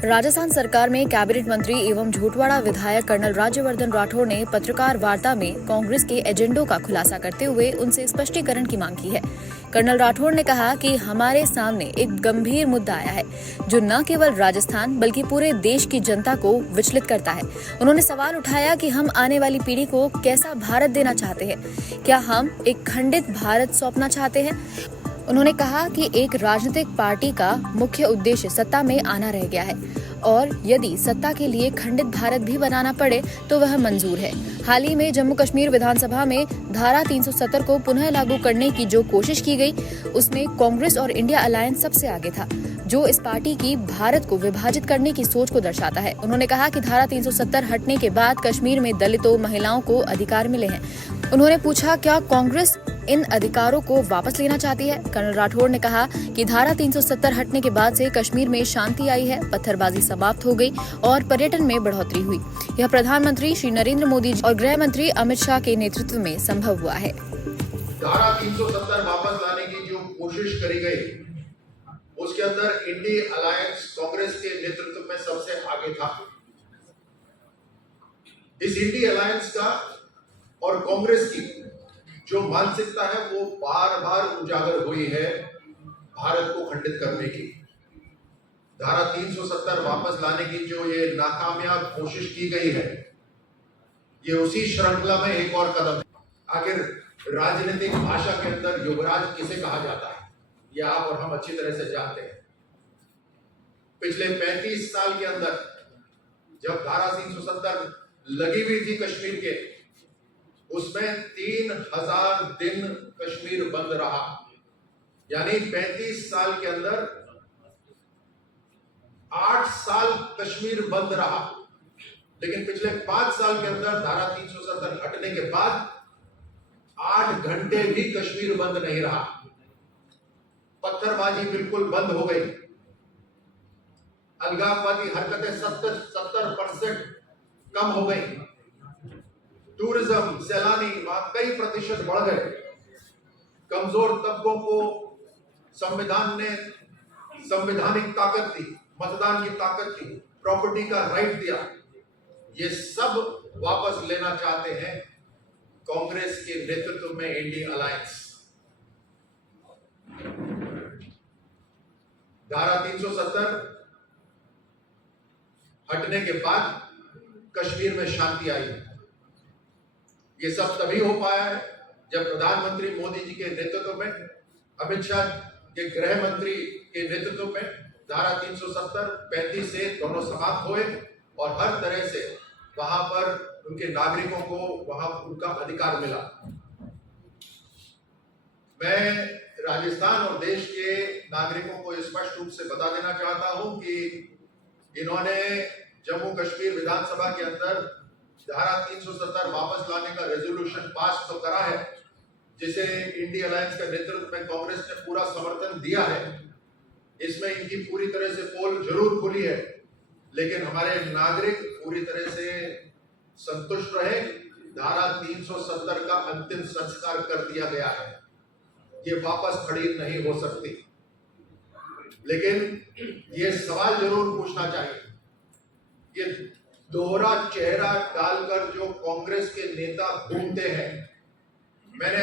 राजस्थान सरकार में कैबिनेट मंत्री एवं झूटवाड़ा विधायक कर्नल राज्यवर्धन राठौड़ ने पत्रकार वार्ता में कांग्रेस के एजेंडों का खुलासा करते हुए उनसे स्पष्टीकरण की मांग की है। कर्नल राठौड़ ने कहा कि हमारे सामने एक गंभीर मुद्दा आया है जो न केवल राजस्थान बल्कि पूरे देश की जनता को विचलित करता है। उन्होंने सवाल उठाया कि हम आने वाली पीढ़ी को कैसा भारत देना चाहते हैं, क्या हम एक खंडित भारत सौंपना चाहते हैं। उन्होंने कहा कि एक राजनीतिक पार्टी का मुख्य उद्देश्य सत्ता में आना रह गया है और यदि सत्ता के लिए खंडित भारत भी बनाना पड़े तो वह मंजूर है। हाल ही में जम्मू कश्मीर विधानसभा में धारा 370 को पुनः लागू करने की जो कोशिश की गई, उसमें कांग्रेस और इंडिया अलायंस सबसे आगे था, जो इस पार्टी की भारत को विभाजित करने की सोच को दर्शाता है। उन्होंने कहा कि धारा 370 हटने के बाद कश्मीर में दलितों, महिलाओं को अधिकार मिले हैं। उन्होंने पूछा, क्या कांग्रेस इन अधिकारों को वापस लेना चाहती है। कर्नल राठौड़ ने कहा कि धारा 370 हटने के बाद से कश्मीर में शांति आई है, पत्थरबाजी समाप्त हो गई और पर्यटन में बढ़ोतरी हुई। यह प्रधानमंत्री श्री नरेंद्र मोदी और गृह मंत्री अमित शाह के नेतृत्व में संभव हुआ है। धारा 370 वापस लाने की जो कोशिश करी गई, उसके अंदर इंडिया अलायंस कांग्रेस के नेतृत्व में सबसे आगे था। इस इंडिया अलायंस का और कांग्रेस की जो मानसिकता है वो बार बार उजागर हुई है भारत को खंडित करने की। धारा 370 वापस लाने की जो ये नाकामयाब कोशिश की गई है, ये उसी श्रृंखला में एक और कदम है। आखिर राजनीतिक भाषा के अंदर युवराज किसे कहा जाता है, ये आप और हम अच्छी तरह से जानते हैं। पिछले 35 साल के अंदर जब धारा 370 लगी हुई थी कश्मीर के, उसमें 3000 दिन कश्मीर बंद रहा। यानी 35 साल के अंदर 8 साल कश्मीर बंद रहा। लेकिन पिछले 5 साल के अंदर धारा 370 हटने के बाद 8 घंटे भी कश्मीर बंद नहीं रहा। पत्थरबाजी बिल्कुल बंद हो गई। अलगाववादी हरकतें 70% कम हो गई। टूरिज्म, सैलानी वहां कई प्रतिशत बढ़ गए। कमजोर तबकों को संविधान ने संवैधानिक ताकत दी, मतदान की ताकत दी, प्रॉपर्टी का राइट दिया। ये सब वापस लेना चाहते हैं कांग्रेस के नेतृत्व में इंडिया अलायंस। धारा 370 हटने के बाद कश्मीर में शांति आई। ये सब तभी हो पाया है जब प्रधानमंत्री मोदी जी के नेतृत्व में, अमित शाह के गृह मंत्री के नेतृत्व में धारा 370 35 से दोनों समाप्त हुए और हर तरह से वहां पर उनके नागरिकों को वहां उनका अधिकार मिला। मैं राजस्थान और देश के नागरिकों को स्पष्ट रूप से बता देना चाहता हूं कि इन्होंने जम्मू कश्मीर विधानसभा के अंदर धारा 370 वापस लाने का रेजोल्यूशन पास तो करा है, जिसे इंडिया अलायंस के नेतृत्व में कांग्रेस ने पूरा समर्थन दिया है। इसमें इनकी पूरी तरह से पोल जरूर खुली है, लेकिन हमारे नागरिक पूरी तरह से संतुष्ट रहे। धारा 370 का अंतिम संस्कार कर दिया गया है, ये वापस खड़ी नहीं हो सकती। लेकिन ये सवाल जरूर पूछना चाहिए, ये दोहरा चेहरा डालकर जो कांग्रेस के नेता घूमते हैं, मैंने